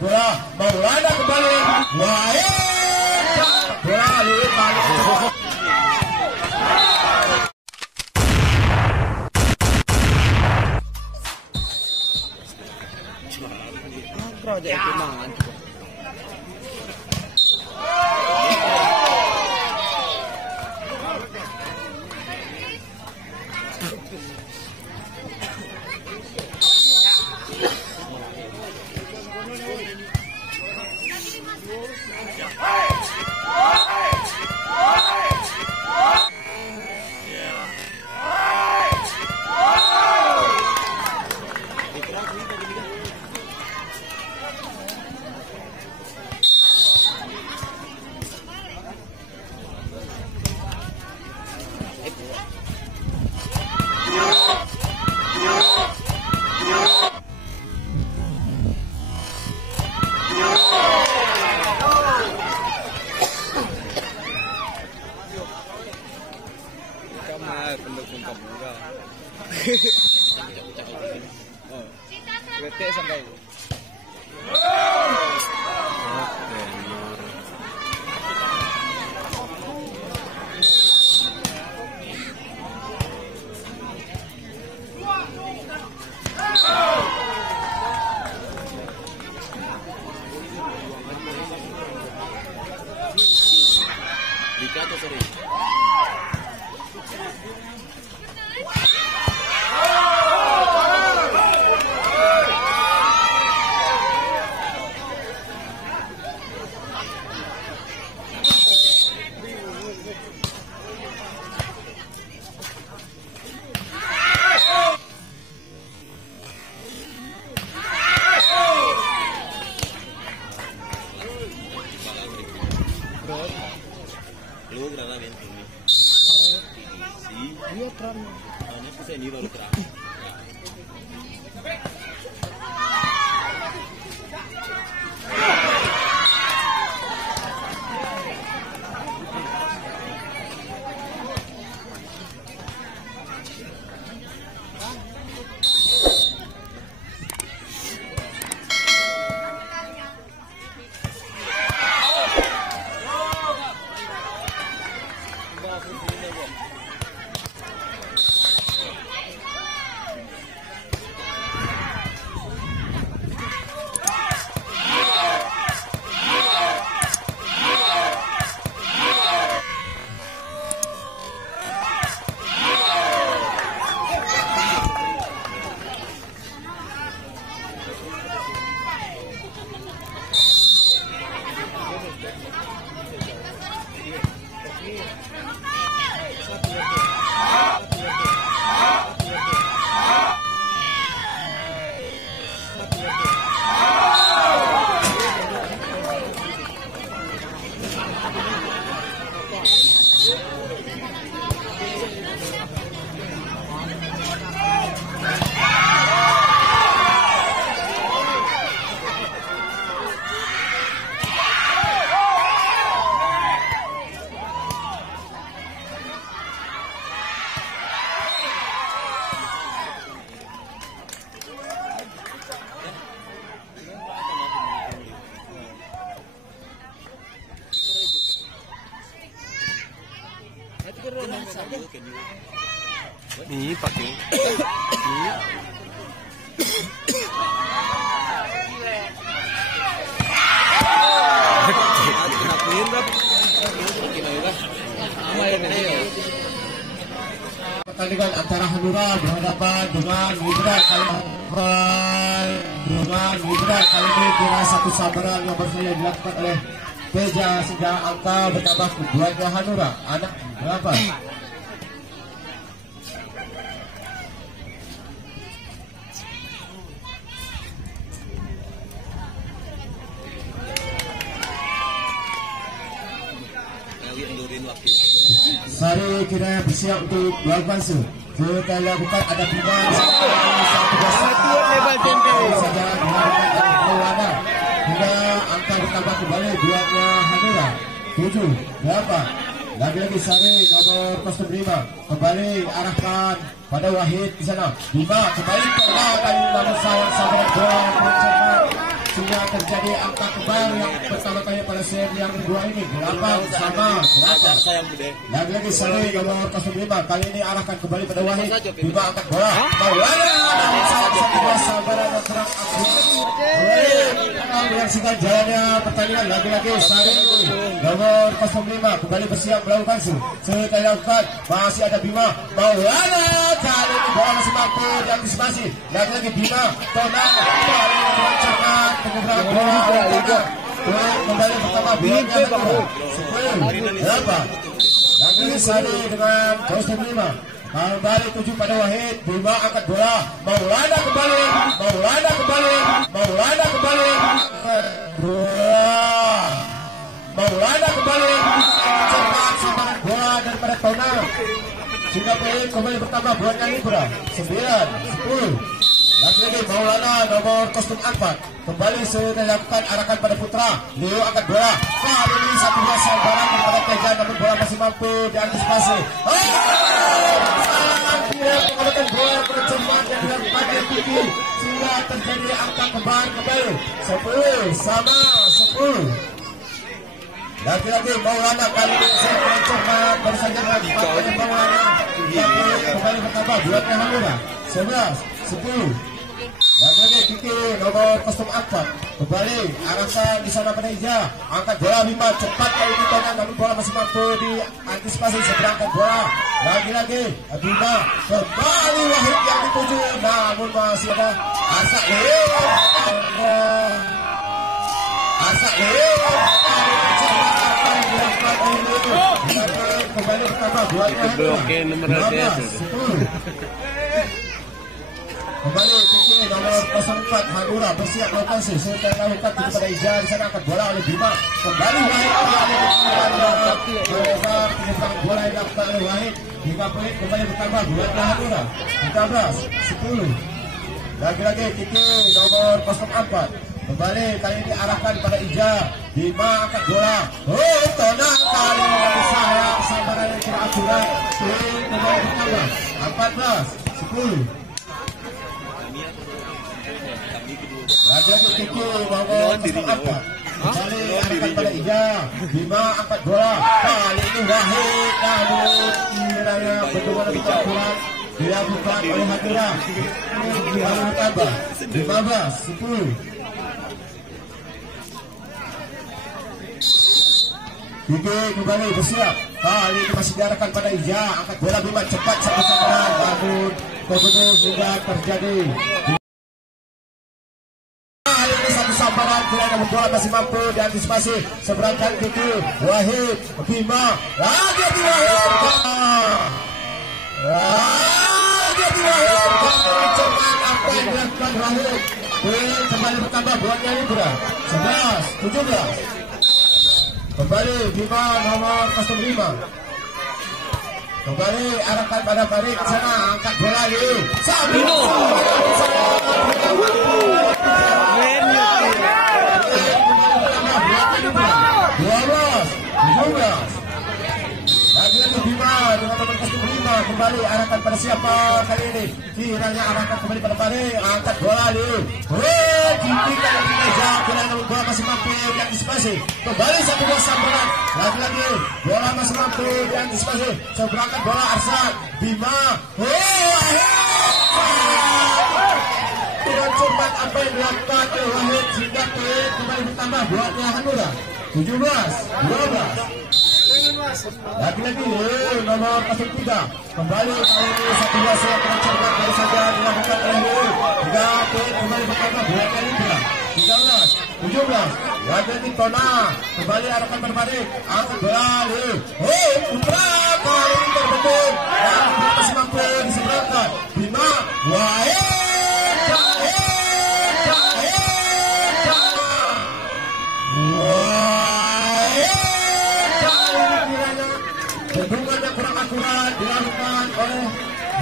Bola Maulana kembali. Wah, bola lihat balik. Aja kemana? pendukung Kapolda. Oh, gede sampai. Dika atau sorry? Lu berapa yang ini? Iya terang. Hanya bisa ini baru terang. Ini pakai. Pertandingan antara Hanura berhadapan dengan Widra kali ini dengan satu sabaran yang berhasil dilakukan oleh Teja sehingga angka bertambah keduanya Hanura anak berapa? Sari kira bersiap untuk dual pansu. Kita lakukan ada perubahan saja hingga angka bertambah kembali buatnya Hanura 7 berapa Lagi-lagi Sari nomor 05 kembali arahkan pada Wahid di sana. Bima kembali kena kali namun sabar bola mencetak sehingga terjadi angka kembali yang pertama kali pada set yang kedua ini 8 sama 8. Lagi-lagi Sari nomor 05 kali ini arahkan kembali pada Wahid. Bima angkat bola. Maulana namun sabar yang kurang menyaksikan jalannya pertandingan. Lagi-lagi Sari nomor 05 kembali bersiap melakukan setelah dilakukan masih ada Bima Maulana kali ini bola masih mampu diantisipasi. Lagi-lagi Bima Tonang kembali melancarkan penyeberangan bola kembali pertama bolanya kedua 10 8. Lagi-lagi Sari dengan 05 kembali tuju pada Wahid. Bima angkat bola. Maulana kembali. Maulana kembali. Cepat semangat bola daripada Tonang. Sehingga poin kembali bertambah buatnya Libra 9 10. Lagi-lagi Maulana nomor kostum 4 kembali sudah dilakukan arahkan pada Putra. Leo angkat bola. Kali ini satu bola barang kepada Teja namun bola masih mampu diantisipasi. Dia menggunakan bola percobaan yang dilakukan oleh Kiki sehingga terjadi angka kembali 10 sama 10. Lagi-lagi Maulana kali ini saya mencoba baru saja melakukan Maulana tapi kembali bertambah buatnya Hanura 11 10. Lagi-lagi Kiki nomor 04 kembali arahkan di sana pada Ija angkat bola Bima cepat kali ini Tonang namun bola masih mampu diantisipasi seberangkat bola. Lagi-lagi Bima kembali Wahid yang dituju namun masih ada Arsak Leo kembali pertama buatnya kembali Kiki nomor 04 Hanura bersiap melakukan setelah melakukan kepada Ija di sana angkat bola oleh Bima kembali Wahid penyeberangan bola yang dilakukan oleh Wahid. 5 poin kembali bertambah buatnya Hanura 13 10. Lagi-lagi Kiki nomor 04 kembali kali ini arahkan pada Ija. Bima angkat bola. Tonang kali ini sayang kesabaran yang kurang akurat. Poin kembali bertambah 14 10. Lagi-lagi Kiki nomor 04 kembali arahkan pada Ija. Bima angkat bola. Kali ini Wahid namun kiranya berdua lebih akurat dilakukan oleh Hadira. Kembali bertambah 15 10. Kiki kembali bersiap. Kali ini masih diarahkan pada Ija. Angkat bola Bima cepat sampai sabaran namun kebetulan hingga terjadi. Kali ini satu sambaran kiranya bola masih mampu diantisipasi seberangkan Kiki. Wahid Bima lagi di Wahid. Cepat apa yang dilakukan Wahid. Kembali bertambah buatnya Libra 11 17. Kembali Bima nomor 05 kembali arahkan pada Farid ke sana angkat bola Liu Sabino 12 17. Lagi-lagi Bima dengan nomor 05 kembali arahkan pada siapa kali ini kiranya arahkan kembali pada Farid angkat bola Liu Kiki kali ini meja kiranya bola masih mampu diantisipasi kembali satu bola sambaran. Lagi-lagi bola masih mampu diantisipasi seberangkat bola Arsak Bima dengan cepat apa yang dilakukan oleh Wahid sehingga poin kembali bertambah buatnya Hanura 17 12. Lagi-lagi nomor 03 kembali kali ini satu biasa yang tercatat baru saja dilakukan oleh 3 poin kembali bertambah buatnya Libra 13 17. Lagi-lagi Tonang kembali arahkan berbalik angkat bola Putra kali ini terbentuk dan masih mampu diseberangkan Bima Wahid bendungan yang kurang akurat dilakukan oleh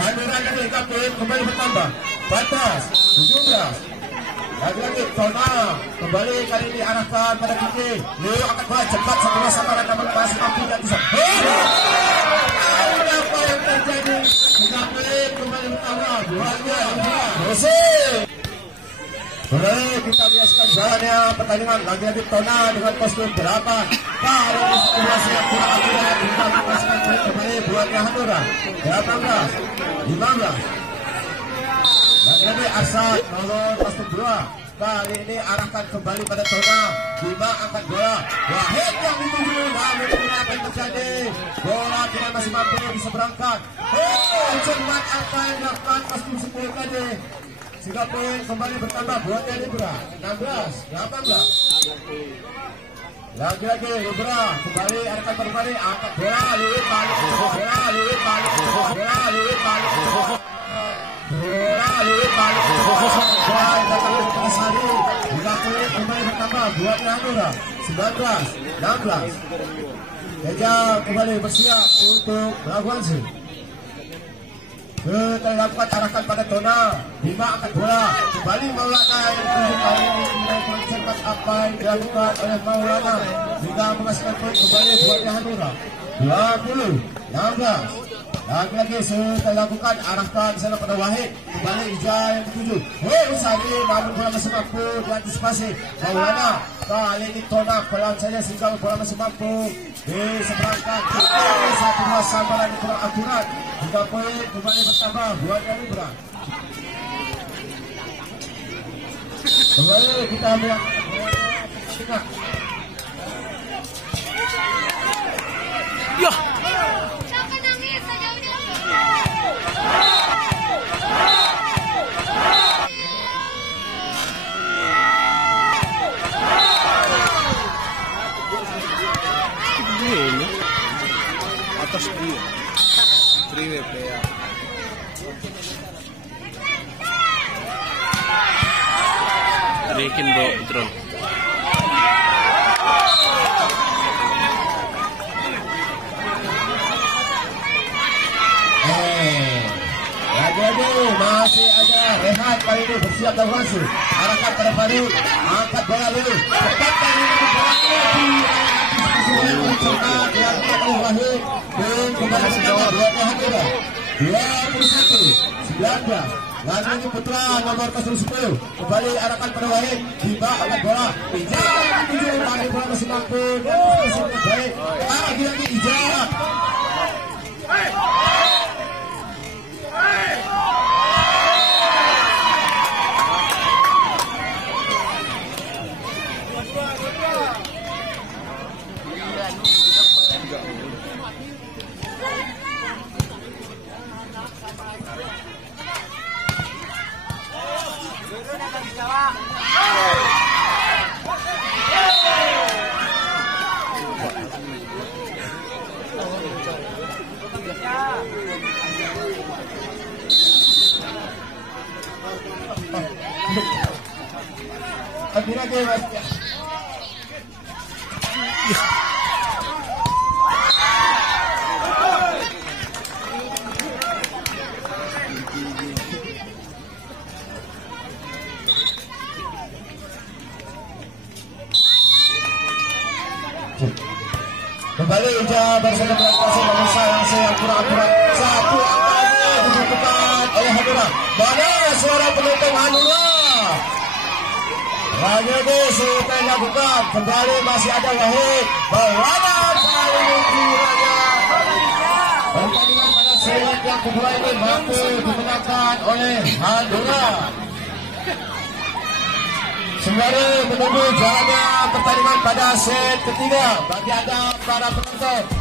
Hanura dan poin kembali bertambah 14 17. Lagi-lagi Tona kembali kali ini arahkan pada Kiki. Leo akan bola cepat satu sasaran namun masih mampu dan bisa. Apa yang terjadi? Kembali pertama buahnya bersih. Kembali kita biasakan jalannya pertandingan. Lagi-lagi Tona dengan kostum 8. Kali ini situasi yang kurang akurat. Kita memasukkan kembali buahnya Hanura 18 15. Lagi Arsad nomor kostum 2. Kali ini arahkan kembali pada Tona. Bima angkat bola. Wahid yang dituju. Namun apa yang terjadi? Bola tidak masih mampu diseberangkan. Cepat apa yang dilakukan kostum 10 tadi. Sehingga poin kembali bertambah buatnya Libra 16 18. Lagi-lagi Libra kembali arahkan kembali angkat bola liwit balik bola liwit balik bola liwit balik bola liwit balik kembali bertambah buatnya Hanura 19 16. Teja kembali bersiap untuk melakukan sih. Kita lakukan arahkan pada Tona. Bima angkat bola. Kembali Maulana yang kali ini tidak mencetak apa yang dilakukan oleh Maulana. Hingga menghasilkan poin kembali buatnya Hanura 20 16. Lagi-lagi kita lakukan arahkan di sana pada Wahid. Kembali Ija yang ketujuh. Usadi namun bola masih mampu diantisipasi Maulana. Kali ini Tona pelan saja sehingga bola masih mampu diseberangkan. Satu dua sambaran kurang akurat. Hingga poin kembali bertambah buatnya Libra. Kembali kita melakukan Ya. Ini atas dia. Freeway player. Rekin do drone. Lagi-lagi masih ada Rehat kali ini bersiap dan langsung arahkan pada Farid, angkat bola dulu cepat kali ini bola diangkat oleh Wahid dan kembali bertambah buatnya Hanura 21 19. Lagi Putra nomor 10 kembali arahkan pada Wahid. Bima angkat bola Ija tujuh kali bola masih mampu dan masih baik. Lagi Ija. Akhirnya dia masih kembali Ija bersama kasih pemirsa yang kurang akurat. Satu angkanya dibutuhkan oleh Hanura. Mana suara penonton Hanura? Lagi kita lakukan kembali masih ada Wahid. Maulana kali ini kiranya pertandingan pada set yang kedua ini mampu dimenangkan oleh Hanura. Sembari menunggu jalannya pertandingan pada set ketiga bagi Anda para penonton.